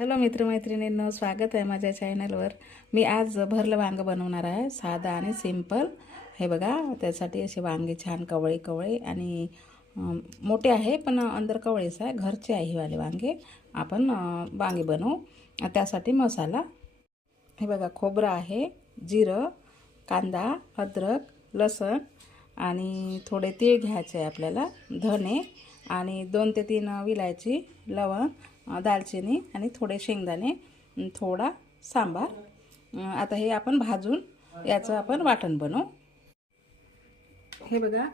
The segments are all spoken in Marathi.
हॅलो मित्रमैत्रिणींनो स्वागत आहे माझ्या चॅनलवर मी आज भरलं वांगं बनवणार आहे साधं आणि सिंपल हे बघा त्यासाठी असे वांगे छान कवळी कवळी आणि मोठे आहे पण अंदर कवळीच आहे. घरचे आहे वाले वांगे. आपण वांगे बनवू. त्यासाठी मसाला. हे बघा खोबरं आहे जिरं कांदा अद्रक लसण आणि थोडे तीळ घ्यायचे आहे आपल्याला धने आणि दोन ते तीन विलायची लवंग दालचिनी आणि थोडे शेंगदाणे थोडा सांबार. आता हे आपण भाजून याचं आपण वाटण बनवू. हे बघा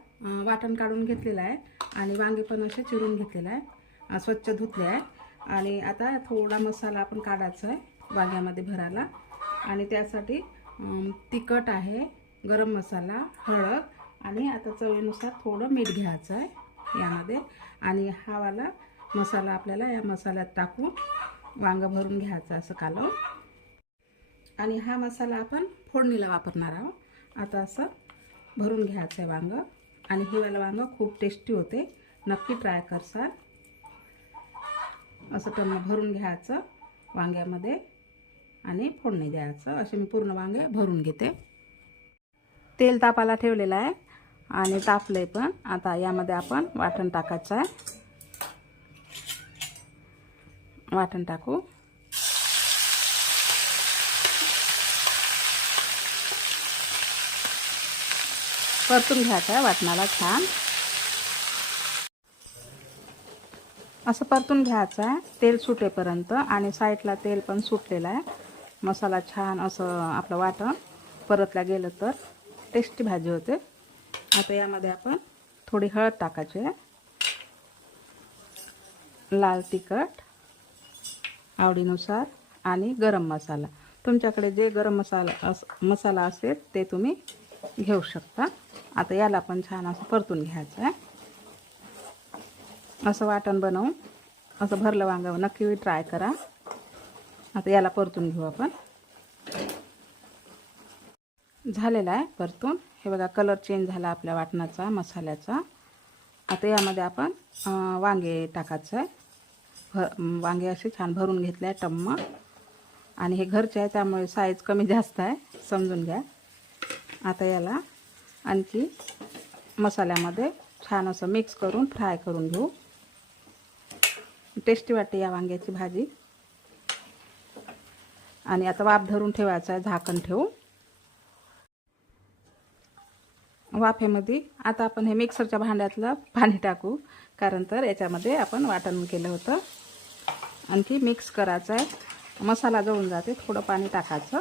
वाटण काढून घेतलेलं आहे आणि वांगे पण असे चिरून घेतलेलं आहे. स्वच्छ धुतले आहे. आणि आता थोडा मसाला आपण काढायचा आहे वांग्यामध्ये भरायला. आणि त्यासाठी तिखट आहे गरम मसाला हळद आणि आता चवीनुसार थोडं मीठ घ्यायचं आहे यामध्ये. आणि हा वाला मसाला आपल्याला या मसाल्यात टाकून वांगं भरून घ्यायचं असं कालवून. आणि हा मसाला आपण फोडणीला वापरणार आहोत. आता असं भरून घ्यायचं आहे वांगं. आणि हिवाला वांगं खूप टेस्टी होते. नक्की ट्राय करसाल असं टम्म भरून घ्यायचं वांग्यामध्ये आणि फोडणी द्यायचं. असे मी पूर्ण वांगे भरून घेते. तेल तापाला ठेवलेलं आहे. आणि तापलं आहे पण. आता यामध्ये आपण वाटण टाकायचं आहे. वाटण टाकू परतून घ्यायचं आहे वाटणाला छान. असं परतून घ्यायचं आहे तेल सुटेपर्यंत आणि साईडला तेल पण सुटलेलं आहे. मसाला छान असं आपलं वाटण परतल्या गेलं तर टेस्टी भाजी होते. आता यामध्ये आपण थोडी हळद टाकायची आहे. लाल तिखट. आवडीनुसार आणि गरम मसाला. तुमच्याकडे जे गरम मसाला अस मसाला असेल ते तुम्ही घेऊ शकता. आता याला पण छान असं परतून घ्यायचं आहे. असं वाटण बनवून असं भरलं वांगं नक्की ट्राय करा. आता याला परतून घेऊ आपण. झालेला आहे परतून. हे बघा कलर चेंज झाला आपल्या वाटणाचा मसाल्याचा. आता यामध्ये आपण वांगे टाकायचं आहे. भर वांगे असे छान भरून घेतले आहे टम्म. आणि हे घरचे आहे त्यामुळे साईज कमी जास्त आहे. समजून घ्या. आता याला आणखी मसाल्यामध्ये छान असं मिक्स करून फ्राय करून घेऊ. टेस्टी वाटते या वांग्याची भाजी. आणि आता वाफ धरून ठेवायचं आहे झाकण ठेवू. वाफेमध्ये आता आपण हे मिक्सरच्या भांड्यातलं पाणी टाकू. कारण तर याच्यामध्ये आपण वाटण केलं होतं. आणखी मिक्स करायचं आहे. मसाला जळून जाते थोडं पाणी टाकायचं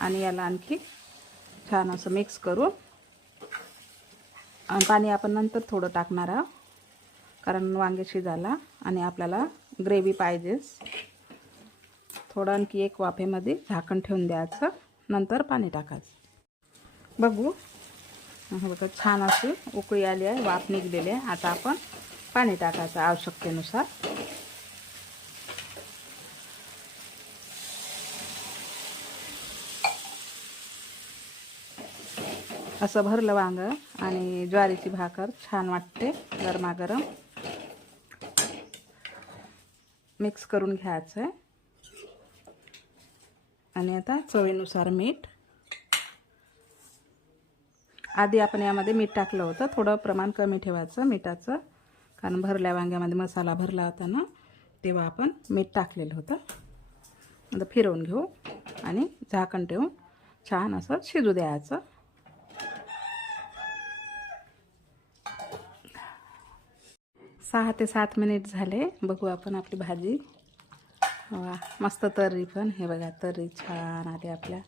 आणि याला आणखी छान असं मिक्स करून पाणी आपण नंतर थोडं टाकणार आहोत. कारण वांगे शिजायला आणि आपल्याला ग्रेव्ही पाहिजेच. थोडं आणखी एक वाफेमध्ये झाकण ठेवून द्यायचं. नंतर पाणी टाकायचं. बघू. बघा छान अशी उकळी आली आहे वाफ निघलेली आहे. आता आपण पाणी टाकायचं आवश्यकतेनुसार. असं भरलं वांग आणि ज्वारीची भाकर छान वाटते गरमागरम. मिक्स करून घ्यायचं आहे. आणि आता चवीनुसार मीठ. आधी आपण यामध्ये मीठ टाकलं होतं. थोडं प्रमाण कमी ठेवायचं मिठाचं. कारण भरल्या वांग्यामध्ये मसाला भरला होता ना तेव्हा आपण मीठ टाकलेलं होतं. आता फिरवून घेऊ आणि झाकण ठेवून छान असं शिजू द्यायचं. सहा ते सात मिनिट झाले. बघू आपण आपली भाजी. वा मस्त तर्री पण. हे बघा तर्री छान आली आपल्या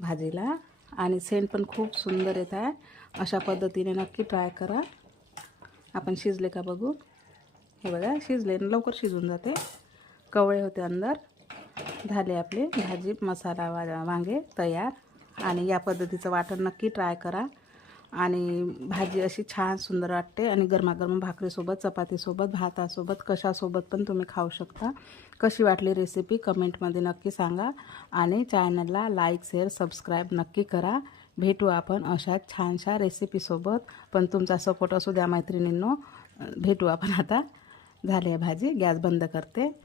भाजीला. आणि सेंट पण खूप सुंदर येत आहे. अशा पद्धतीने नक्की ट्राय करा. आपण शिजले का बघू? हे बघा शिजले लवकर शिजून जाते. कवळे होते अंदर. झाले आपले भाजी मसाला वा वांगे तयार. आणि या पद्धतीचं वाटण नक्की ट्राय करा. आणि भाजी अशी छान सुंदर वाटते. आणि गरमागरम भाकरीसोबत चपातीसोबत भातासोबत कशासोबत पण तुम्ही खाऊ शकता. कशी वाटली रेसिपी कमेंटमध्ये नक्की सांगा. आणि चॅनलला लाईक शेअर सबस्क्राईब नक्की करा. भेटू आपण अशा छानशा रेसिपीसोबत पण तुमचा सपोर्ट असू द्या मैत्रिणींनो. भेटू आपण आता. झाली आहे भाजी गॅस बंद करते.